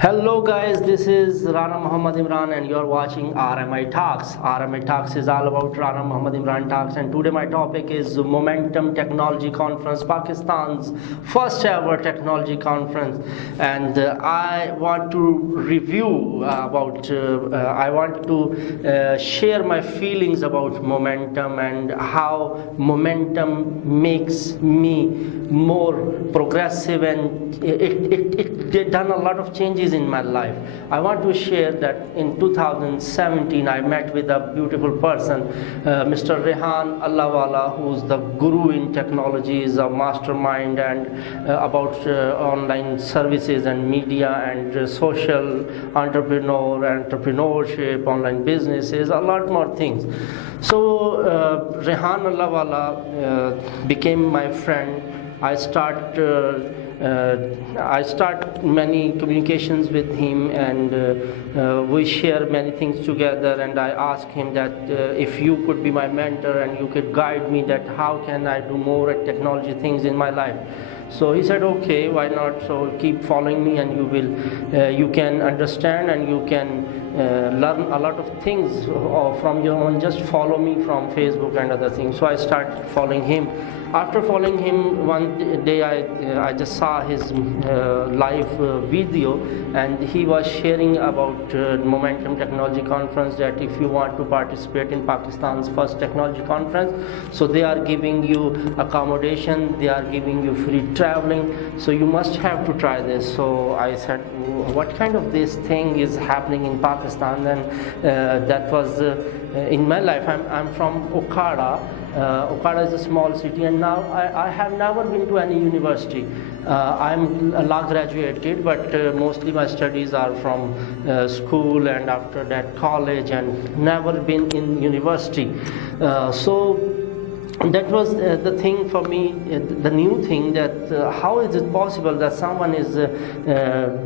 Hello guys, this is Rana Muhammad Imran and you're watching RMI Talks. RMI Talks is all about Rana Muhammad Imran Talks, and today my topic is Momentum Technology Conference, Pakistan's first ever technology conference. And I want to review I want to share my feelings about momentum and how momentum makes me more progressive, and it done a lot of changes in my life. I want to share that in 2017 I met with a beautiful person, Mr. Rehan Allahwala, who's the guru in technology, is a mastermind and about online services and media and social entrepreneurship, online businesses, a lot more things. So Rehan Allahwala became my friend. I start many communications with him, and we share many things together. And I asked him that if you could be my mentor and you could guide me, that how can I do more at technology things in my life. So he said, okay, why not? So keep following me, and you can understand and you can learn a lot of things from your own. Just follow me from Facebook and other things. So I started following him. After following him, one day I just saw his live video, and he was sharing about Momentum Technology Conference, that if you want to participate in Pakistan's first technology conference, so they are giving you accommodation, they are giving you free traveling, so you must have to try this. So I said, what kind of this thing is happening in Pakistan? And that was in my life. I'm from Okada. Okada is a small city, and now I have never been to any university. I'm law graduated, but mostly my studies are from school, and after that college, and never been in university. So that was the thing for me, the new thing, that how is it possible that someone is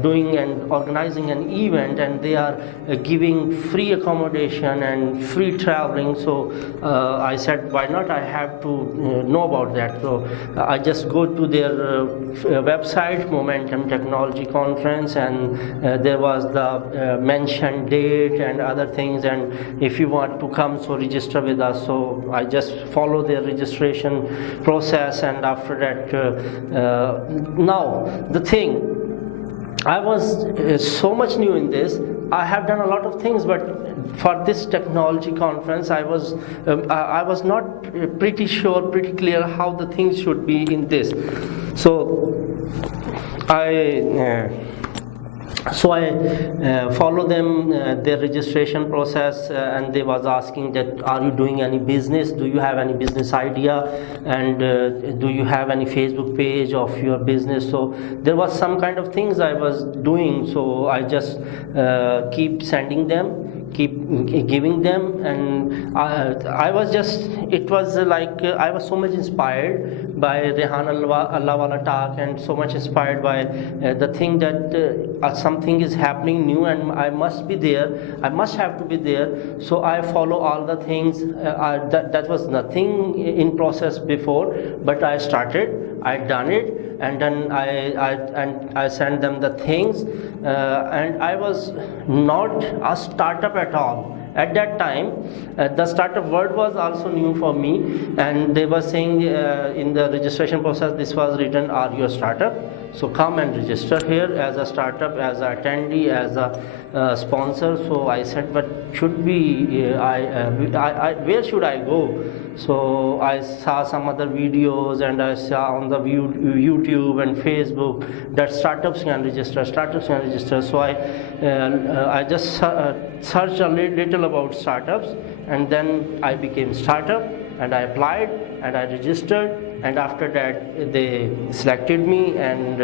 doing and organizing an event, and they are giving free accommodation and free traveling. So I said, why not? I have to know about that. So I just go to their website, Momentum Technology Conference, and there was the mentioned date and other things, and if you want to come, so register with us. So I just follow their registration process, and after that now the thing, I was so much new in this. I have done a lot of things, but for this technology conference I was not pretty clear how the things should be in this. So I follow them, their registration process, and they was asking that, are you doing any business? Do you have any business idea? And do you have any Facebook page of your business? So there was some kind of things I was doing. So I just keep sending them, keep giving them, and I was just, it was like I was so much inspired by Rehan Allahwala talk, and so much inspired by the thing that something is happening new, and I must be there, I must have to be there. So I follow all the things. That was nothing in process before, but I started, I done it, and then I sent them the things, and I was not a startup at all. At that time, the startup word was also new for me, and they were saying in the registration process, this was written, are you a startup? So come and register here as a startup, as an attendee, as a sponsor. So I said, but should be, where should I go? So I saw some other videos, and I saw on the YouTube and Facebook that startups can register. So I just searched a little about startups, and then I became startup, and I applied, and I registered, and after that they selected me, and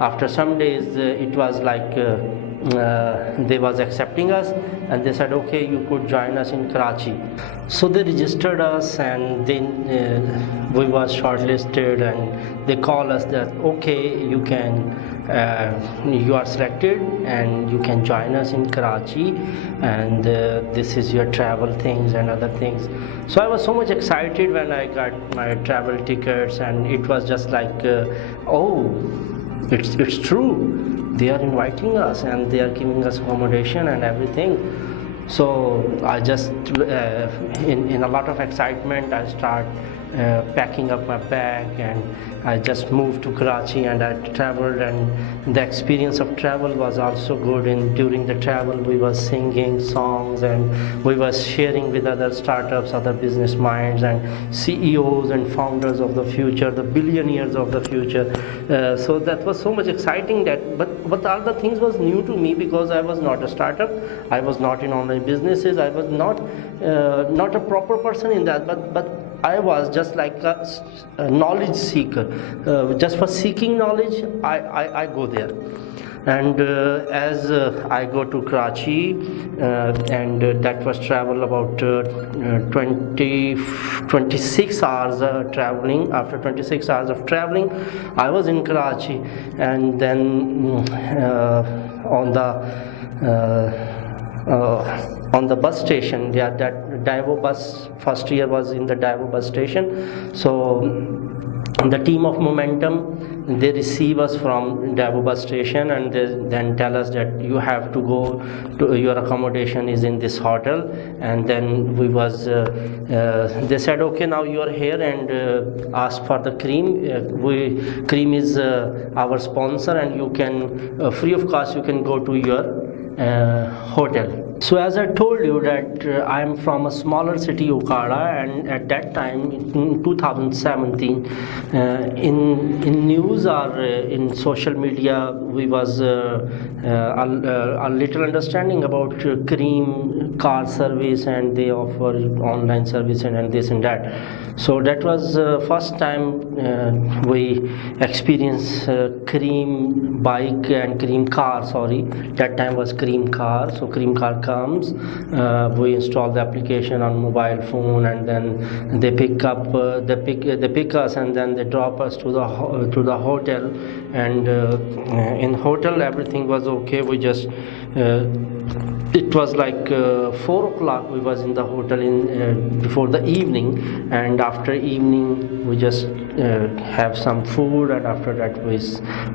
after some days it was like they was accepting us, and they said, okay, you could join us in Karachi. So they registered us, and then we was shortlisted, and they call us that, okay, you are selected and you can join us in Karachi, and this is your travel things and other things. So I was so much excited when I got my travel tickets, and it was just like, oh, it's true. they are inviting us and they are giving us accommodation and everything. So I just, in a lot of excitement, I start packing up my bag, and I just moved to Karachi, and I traveled, and the experience of travel was also good. And during the travel we were singing songs, and we were sharing with other startups, other business minds and CEOs and founders of the future, the billionaires of the future. So that was so much exciting, that but all the things was new to me, because I was not a startup, I was not in online businesses, I was not a proper person in that, but I was just like a knowledge seeker. Just for seeking knowledge, I go there. And as I go to Karachi, and that was travel about 26 hours traveling. After 26 hours of traveling, I was in Karachi, and then on the bus station, yeah, that Daiwo bus, first year was in the Daiwo bus station. So the team of Momentum, they receive us from Daiwo bus station, and they then tell us that you have to go to, your accommodation is in this hotel. And then we was they said, okay, now you are here, and ask for the cream. Cream is our sponsor, and you can free of cost you can go to your hotel. So as I told you that I am from a smaller city, Okada, and at that time in 2017, in news or in social media, we was a little understanding about Careem car service, and they offer online service and this and that. So that was first time we experienced Careem bike and Careem car. Sorry, that time was Careem car. So Careem car comes, we install the application on mobile phone, and then they pick up, they pick us, and then they drop us to the hotel. And in hotel everything was okay. We just it was like 4 o'clock. We was in the hotel in before the evening, and after evening we just have some food, and after that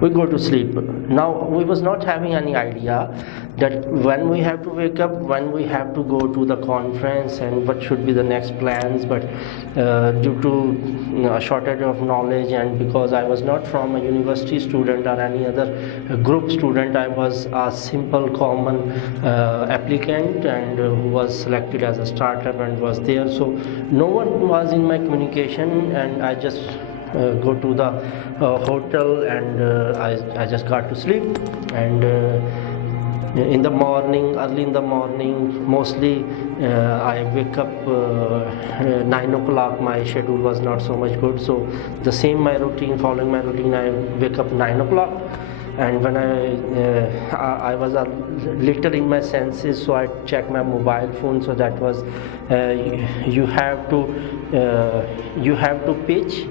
we go to sleep. Now we was not having any idea that when we have to wake up, when we have to go to the conference, and what should be the next plans. But due to a shortage of knowledge, and because I was not from a university student or any other group student, I was a simple common applicant, and who was selected as a startup and was there. So no one was in my communication, and I just go to the hotel, and I just got to sleep. And in the morning, early in the morning, mostly I wake up 9 o'clock. My schedule was not so much good, so the same my routine, following my routine, I wake up 9 o'clock. And when I was a little in my senses, so I checked my mobile phone. So that was you have to pitch,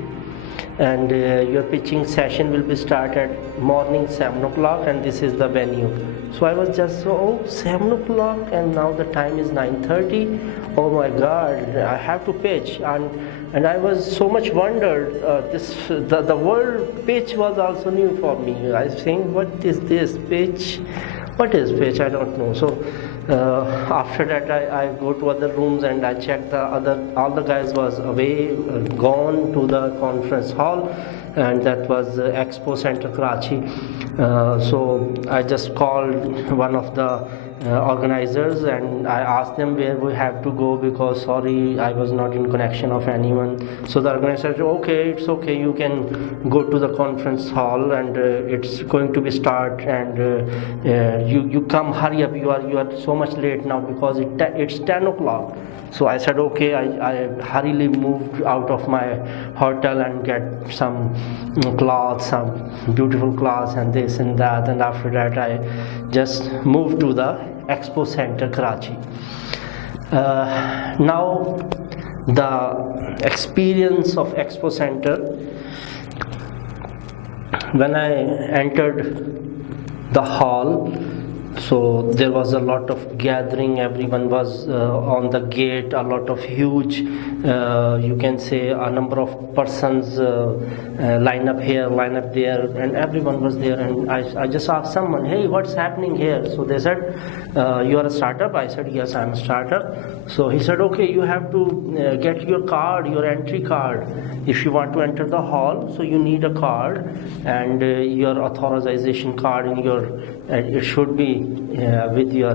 and your pitching session will be started morning 7 o'clock, and this is the venue. So I was just 7 o'clock, and now the time is 9:30. Oh my God, I have to pitch. And I was so much wondered. The word pitch was also new for me. I was saying, what is this pitch? What is pitch? I don't know. So after that, I go to other rooms, and I check all the guys was away, gone to the conference hall, and that was Expo Center Karachi. So I just called one of the organizers, and I asked them where we have to go, because sorry, I was not in connection of anyone. So the organizer said, okay, it's okay, you can go to the conference hall, and it's going to be start, and you come, hurry up, you are so much late now, because it's 10 o'clock. So I said, okay. I hurriedly moved out of my hotel and get some clothes, some beautiful clothes, and this and that. And after that, I just moved to the Expo Center Karachi. Now, the experience of Expo Center, when I entered the hall, So there was a lot of gathering, everyone was on the gate, a lot of huge, you can say a number of persons line up here, line up there, and everyone was there. And I just asked someone, hey, what's happening here? So they said, you are a startup? I said, yes, I'm a startup. So he said, okay, you have to get your card, your entry card. If you want to enter the hall, so you need a card and your authorization card in your, it should be with your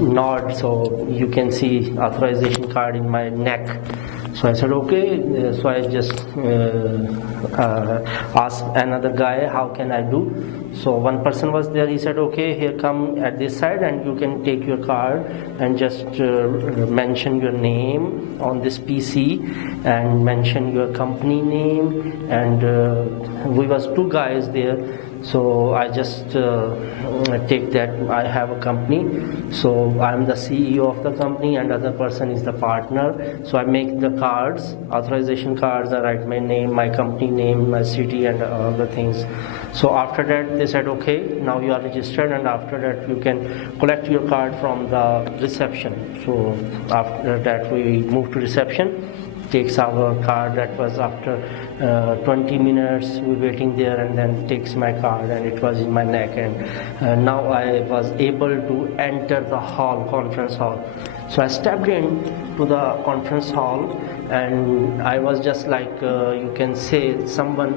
nod, so you can see authorization card in my neck. So I said, okay. So I just asked another guy, how can I do? So one person was there, he said, okay, here come at this side and you can take your card and just mention your name on this PC and mention your company name. And we was two guys there. So I just take that I have a company, so I'm the CEO of the company and other person is the partner. So I make the cards, authorization cards, I write my name, my company name, my city and all the things. So after that they said, okay, now you are registered, and after that you can collect your card from the reception. So after that we moved to reception, takes our card. That was after 20 minutes we waiting there, and then takes my card, and it was in my neck. And now I was able to enter the hall, conference hall. So I stepped in to the conference hall, and I was just like you can say someone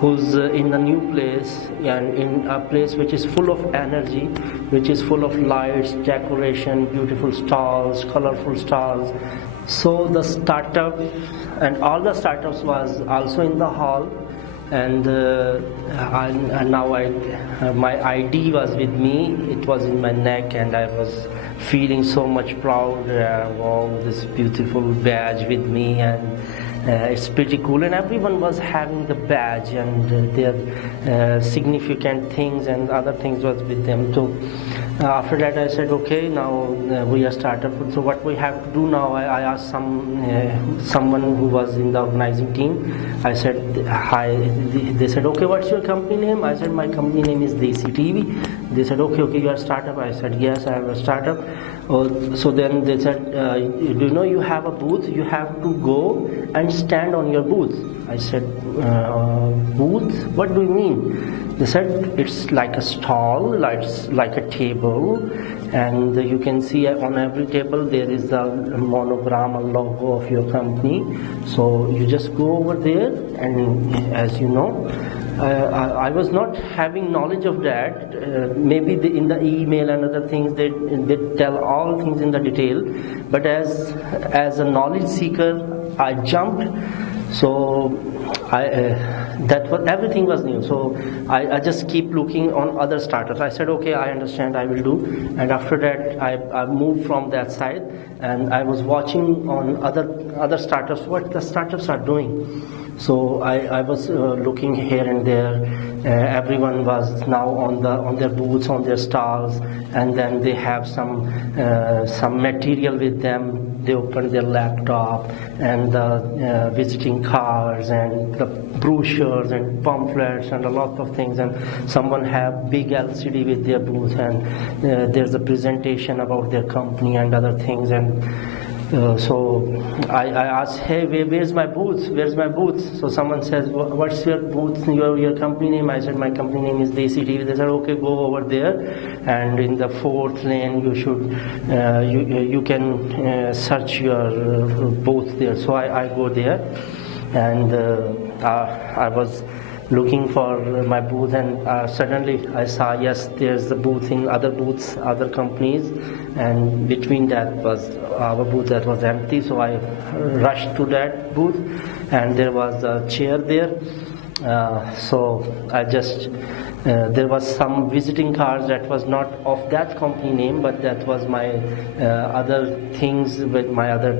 who's in a new place and in a place which is full of energy, which is full of lights, decoration, beautiful stalls, colorful stalls. So the startup and all the startups was also in the hall, and now my ID was with me. It was in my neck, and I was feeling so much proud. Wow, this beautiful badge with me, and it's pretty cool. And everyone was having the badge, and their significant things and other things was with them too. After that I said, okay, now we are startup. So what we have to do now, I asked someone who was in the organizing team. I said, hi. They said, okay, what's your company name? I said, my company name is Desi TV. They said, okay, you are a startup? I said, yes, I am a startup. So then they said, do you know you have a booth? You have to go and stand on your booth. I said, booth? What do you mean? They said, it's like a stall, like a table, and you can see on every table there is the monogram or logo of your company. So you just go over there, and as you know, I was not having knowledge of that. Maybe in the email and other things they tell all things in the detail, but as a knowledge seeker, I jumped. So that was, everything was new. So I just keep looking on other startups. I said, okay, I understand, I will do. And after that I moved from that side, and I was watching on other startups what the startups are doing. So I was looking here and there. Everyone was now on their booths, on their stalls, and then they have some material with them. They open their laptop and the visiting cards and the brochures and pamphlets and a lot of things, and someone have big LCD with their booth, and there's a presentation about their company and other things. And so I asked, hey, where's my booth? Where's my booth? So someone says, what's your booth, your company name? I said, my company name is Desi TV. They said, okay, go over there, and in the fourth lane you should you can search your booth there. So I go there, and I was looking for my booth, and suddenly I saw, yes, there's the booth in other booths, other companies, and between that was our booth that was empty. So I rushed to that booth, and there was a chair there. So I just there was some visiting cards that was not of that company name, but that was my other things with my other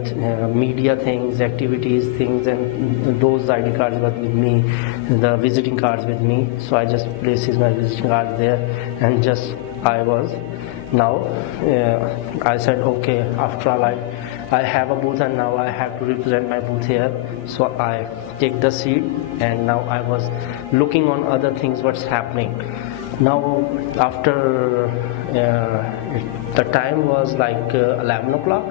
media things, activities things, and those ID cards were with me, the visiting cards with me. So I just places my visiting card there, and just I was now I said, okay, after all I have a booth, and now I have to represent my booth here. So I take the seat, and now I was looking on other things, what's happening. Now after the time was like 11 o'clock,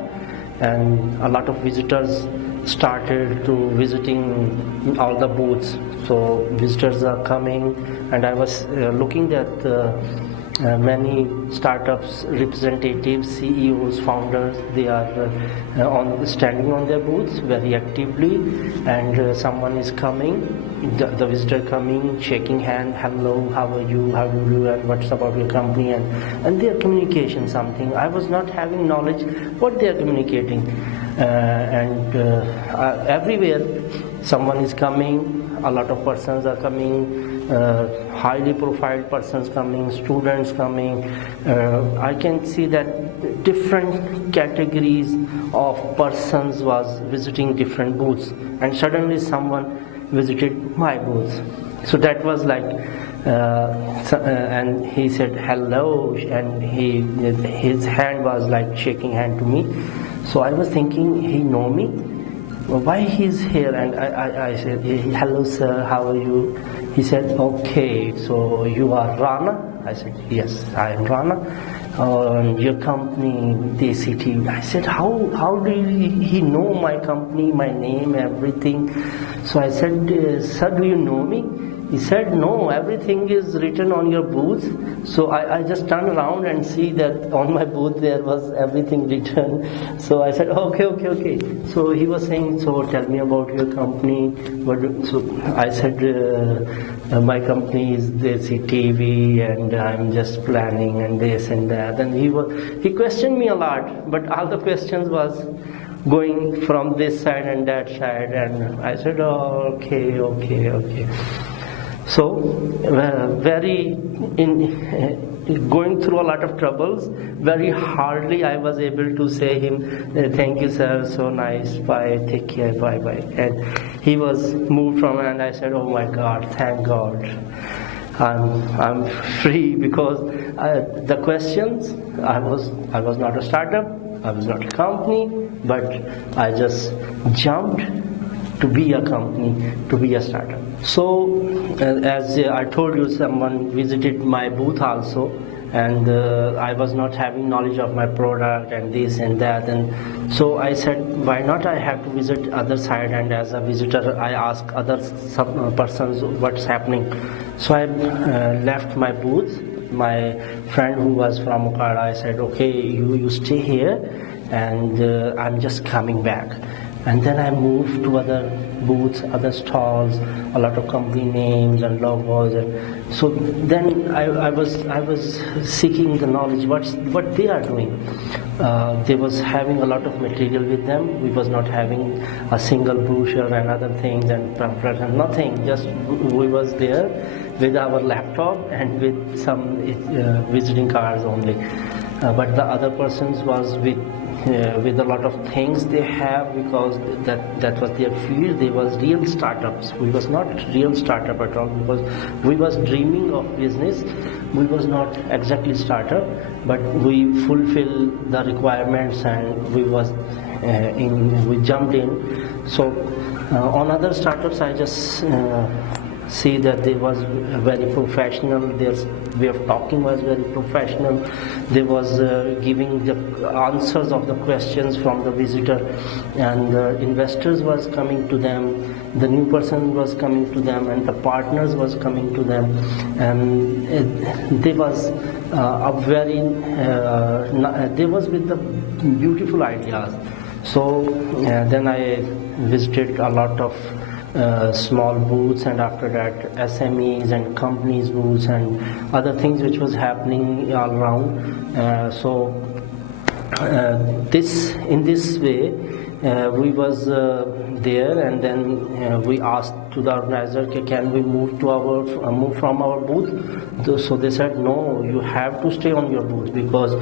and a lot of visitors started to visiting all the booths. So visitors are coming, and I was looking at many startups representatives, CEOs, founders. They are standing on their booths very actively, and someone is coming, the visitor coming, shaking hand, hello, how are you, and what's about your company, and their communication something. I was not having knowledge what they are communicating, and everywhere someone is coming, a lot of persons are coming, highly profiled persons coming, students coming. I can see that different categories of persons was visiting different booths, and suddenly someone visited my booth. So that was like, and he said hello, and his hand was like shaking hand to me. So I was thinking, he know me? Why he's here? And I said, hello sir, how are you? He said, okay, so you are Rana? I said, yes, I am Rana. Your company, DCT. I said, how do he know my company, my name, everything? So I said, sir, do you know me? He said, no, everything is written on your booth. So I just turned around and see that on my booth there was everything written. So I said, okay. So he was saying, so tell me about your company. So I said, my company is Desi TV, and I'm just planning and this and that. And he questioned me a lot, but all the questions was going from this side and that side. And I said, oh, okay. So, going through a lot of troubles, very hardly I was able to say him, thank you sir, so nice, bye, take care, bye. And he was moved from, and I said, oh my God, thank God, I'm free, because the questions, I was not a startup, I was not a company, but I just jumped to be a company, to be a startup. So, as I told you, someone visited my booth also, and I was not having knowledge of my product and this and that, and so I said, why not I have to visit other side, and as a visitor I ask other persons what's happening. So I left my booth. My friend who was from Okada, I said, okay, you stay here, and I'm just coming back. And then I moved to other booths, other stalls, a lot of company names and logos. And so then I was seeking the knowledge what they are doing. They was having a lot of material with them. We was not having a single brochure and other things and pamphlet and nothing. Just we was there with our laptop and with some visiting cards only. But the other persons was with a lot of things they have, because that was their field. They was real startups. We was not real startup at all, because we was dreaming of business. We was not exactly startup, but we fulfill the requirements, and we jumped in. So on other startups, I just see that they was very professional. Their way of talking was very professional. They was giving the answers of the questions from the visitor, and the investors was coming to them, the new person was coming to them, and the partners was coming to them, and they was they was with the beautiful ideas. So then I visited a lot of small booths, and after that SMEs and companies booths and other things which was happening all around. So in this way we was there, and then we asked to the organizer, can we move from our booth? So they said, no, you have to stay on your booth, because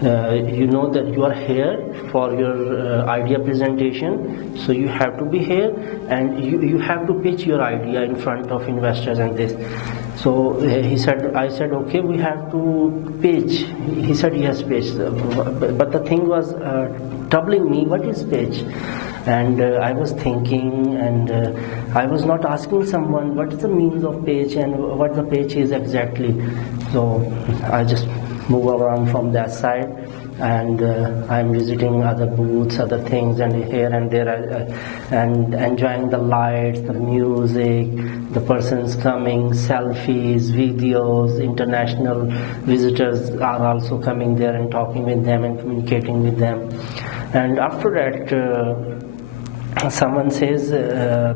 you know that you are here for your idea presentation, so you have to be here, and you have to pitch your idea in front of investors and this. So I said, okay, we have to pitch. He said, yes, pitch. But the thing was troubling me, what is pitch? And I was thinking, and I was not asking someone what is the means of pitch and what the pitch is exactly. So I just move around from that side, and I'm visiting other booths, other things, and here and there, and enjoying the lights, the music, the persons coming, selfies, videos. International visitors are also coming there and talking with them and communicating with them. And after that, someone says,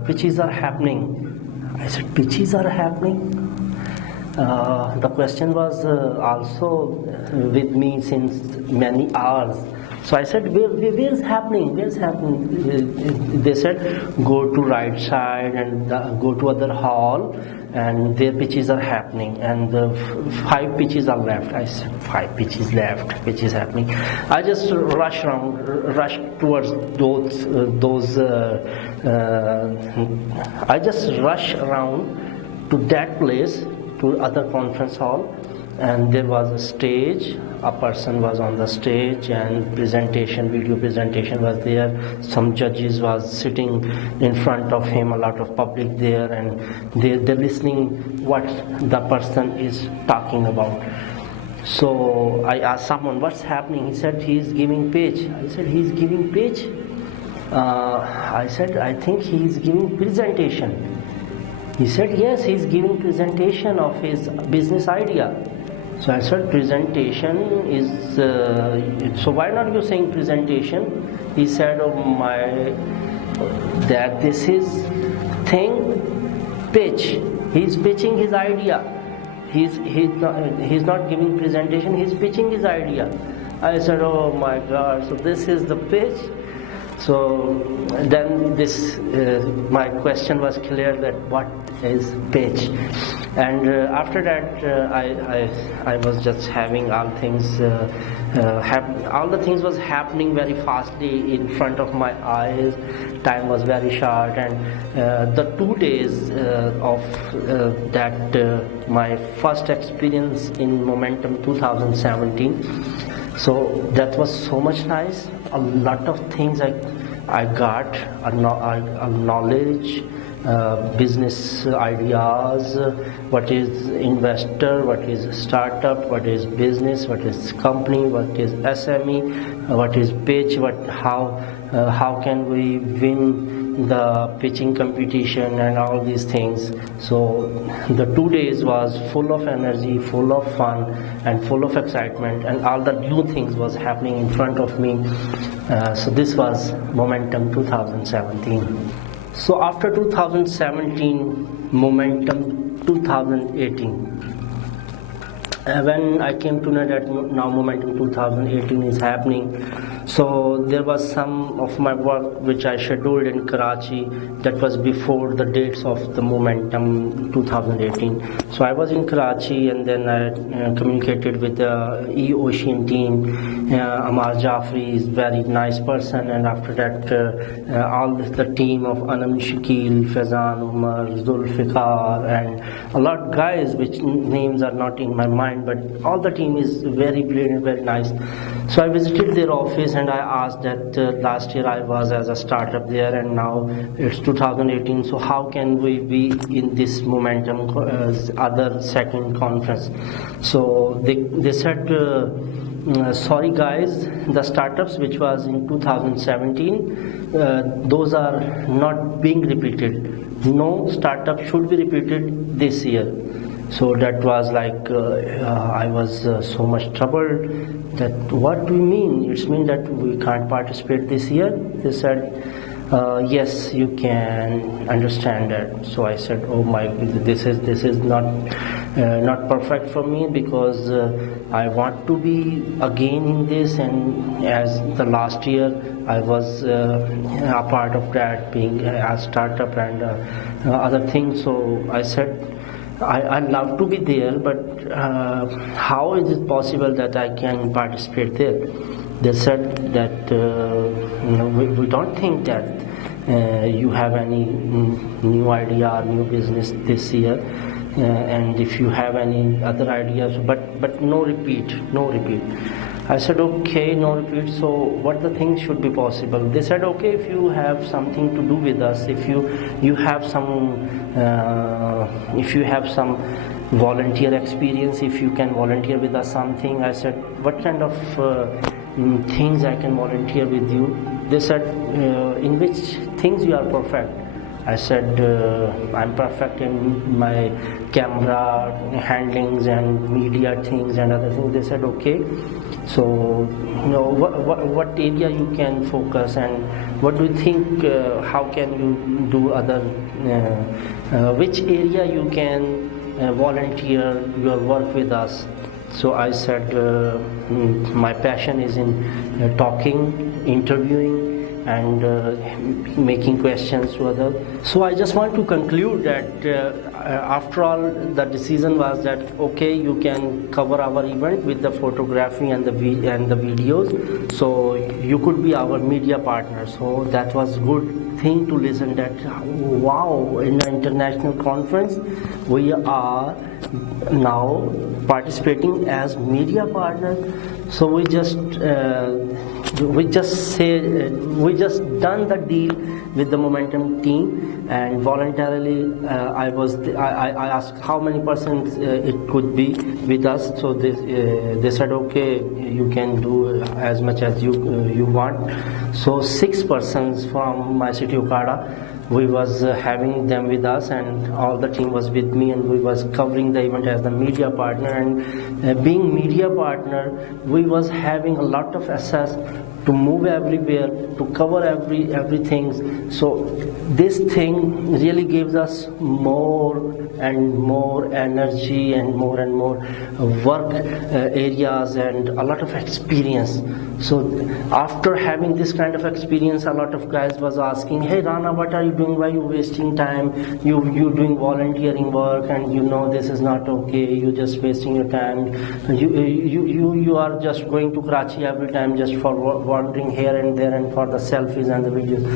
pitches are happening. I said, pitches are happening? The question was also with me since many hours. So I said, where's happening? Where's happening? They said, go to right side and go to other hall, and their pitches are happening, and 5 pitches are left. I said, 5 pitches left, which is happening. I just rush towards those. I just rush around to that place, to other conference hall, and there was a stage. A person was on the stage, and video presentation was there. Some judges was sitting in front of him, a lot of public there, and they're listening what the person is talking about. So I asked someone, what's happening? He said, he's giving pitch. I said, he's giving pitch? I said, I think he's giving presentation. He said, yes, he's giving presentation of his business idea. So I said, presentation is, so why not you saying presentation? He said, that this is thing, pitch. He's pitching his idea. He's not giving presentation, he's pitching his idea. I said, oh my God, so this is the pitch? So then my question was clear, that what is pitch? And after that, I was just having all things, all the things was happening very fastly in front of my eyes. Time was very short, and the 2 days of that my first experience in Momentum 2017. So that was so much nice. A lot of things I got, a knowledge, business ideas, what is investor, what is startup, what is business, what is company, what is SME, what is pitch, how can we win the pitching competition and all these things. So the 2 days was full of energy, full of fun, and full of excitement, and all the new things was happening in front of me. So this was Momentum 2017. So after 2017, Momentum 2018. When I came to know that now Momentum 2018 is happening, so there was some of my work which I scheduled in Karachi that was before the dates of the Momentum 2018. So I was in Karachi, and then I communicated with the E-Ocean team. Amar Jafri is very nice person, and after that all the team of Anam Shakil, Fazan Umar, Zulfikar, and a lot of guys which names are not in my mind, but all the team is very brilliant, very nice. So I visited their office, and I asked that last year I was as a startup there, and now it's 2018, so how can we be in this Momentum other second conference? So they said, sorry guys, the startups which was in 2017, those are not being repeated. No startup should be repeated this year. So that was like, I was so much troubled that what do you mean? It means that we can't participate this year? They said, yes, you can understand that. So I said, oh my, this is not perfect for me, because I want to be again in this, and as the last year I was a part of that, being a startup and other things. So I said, I love to be there, but how is it possible that I can participate there? They said that we don't think that you have any new idea or new business this year, and if you have any other ideas, but no repeat. I said, okay, no repeat. So what the things should be possible? They said, okay, if you have something to do with us, if you have some volunteer experience, if you can volunteer with us something. I said, what kind of things I can volunteer with you? They said, in which things you are perfect? I said, I'm perfect in my camera handlings and media things and other things. They said, okay, so what area you can focus, and what do you think, how can you do other, which area you can volunteer your work with us? So I said, my passion is in talking, interviewing, and making questions to others. So I just want to conclude that after all, the decision was that okay, you can cover our event with the photography and the videos, so you could be our media partner. So that was good thing to listen, that wow, in an international conference we are now participating as media partner. So we just done the deal with the Momentum team, and voluntarily I asked how many persons it could be with us. So they said, okay, you can do as much as you want. So 6 persons from my city Okada, we was having them with us, and all the team was with me, and we was covering the event as the media partner. And being media partner, we was having a lot of access to move everywhere, to cover everything. So this thing really gives us more and more energy and more work areas and a lot of experience. So after having this kind of experience, a lot of guys was asking, hey Rana, what are you doing? Why are you wasting time? You doing volunteering work, and you know this is not okay. You just wasting your time. You are just going to Karachi every time just for wandering here and there and for the selfies and the videos.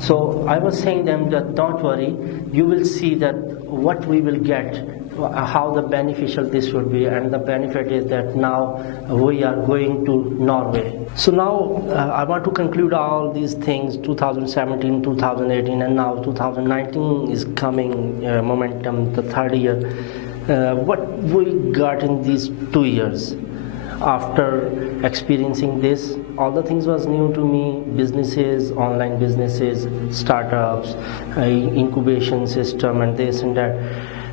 So I was saying them that don't worry, you will see that what we will get, how the beneficial this would be. And the benefit is that now we are going to Norway. So now I want to conclude all these things, 2017, 2018, and now 2019 is coming, Momentum, the third year. What we got in these 2 years after experiencing this, all the things was new to me: businesses, online businesses, startups, incubation system, and this and that.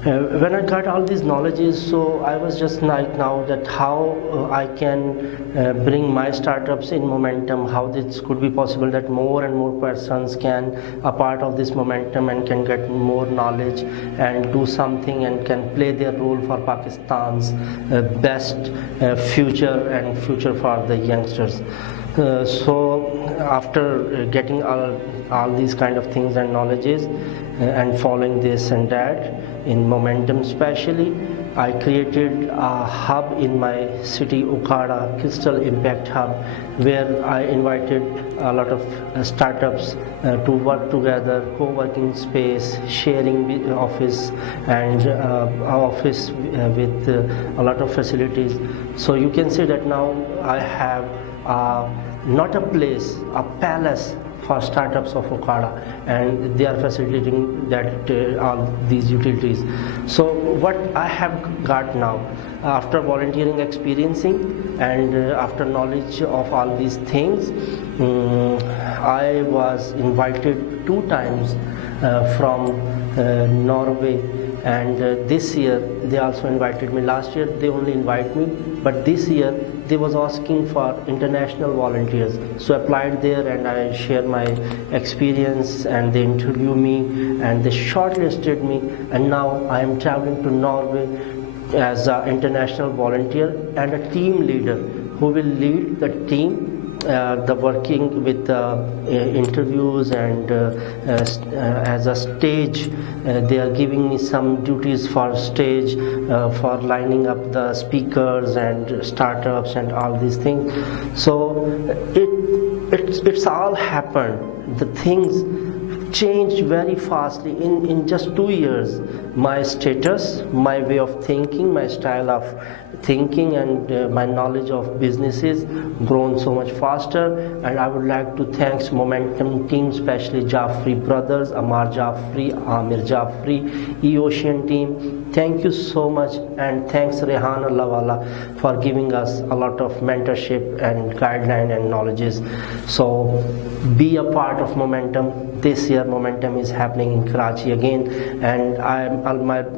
When I got all these knowledges, so I was just like now that how I can bring my startups in Momentum, how this could be possible that more and more persons can a part of this Momentum and can get more knowledge and do something and can play their role for Pakistan's best future and future for the youngsters. So after getting all these kind of things and knowledges and following this and that in Momentum especially, I created a hub in my city Okada, Crystal Impact Hub, where I invited a lot of startups to work together, co-working space, sharing office, and office with a lot of facilities. So you can say that now I have not a place, a palace for startups of Okada, and they are facilitating that all these utilities. So what I have got now, after volunteering experiencing and after knowledge of all these things, I was invited 2 times from Norway, and this year they also invited me. Last year they only invited me, but this year they was asking for international volunteers. So I applied there and I shared my experience, and they interviewed me and they shortlisted me, and now I am traveling to Norway as an international volunteer and a team leader who will lead the team, the working with the interviews, and as a stage they are giving me some duties for stage, for lining up the speakers and startups and all these things. So it's all happened, the things changed very fastly in just 2 years. My status, my way of thinking, my style of thinking, and my knowledge of businesses grown so much faster. And I would like to thank Momentum team, especially Jaffrey brothers, Amar Jaffrey, Amir Jaffrey, E-Ocean team. Thank you so much, and thanks Rehan Allahwala for giving us a lot of mentorship and guideline and knowledges. So be a part of Momentum. This year Momentum is happening in Karachi again, and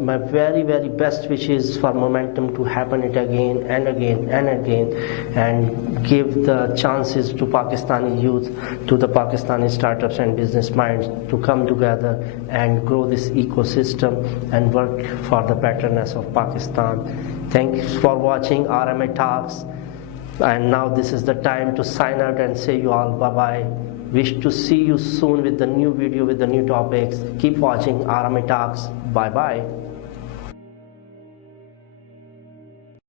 my very best wishes for Momentum to happen it again and again and again, and give the chances to Pakistani youth, to the Pakistani startups and business minds to come together and grow this ecosystem and work for the betterness of Pakistan. Thanks for watching RMA Talks, and now this is the time to sign out and say you all bye bye. Wish to see you soon with the new video with the new topics. Keep watching RMA Talks. Bye bye.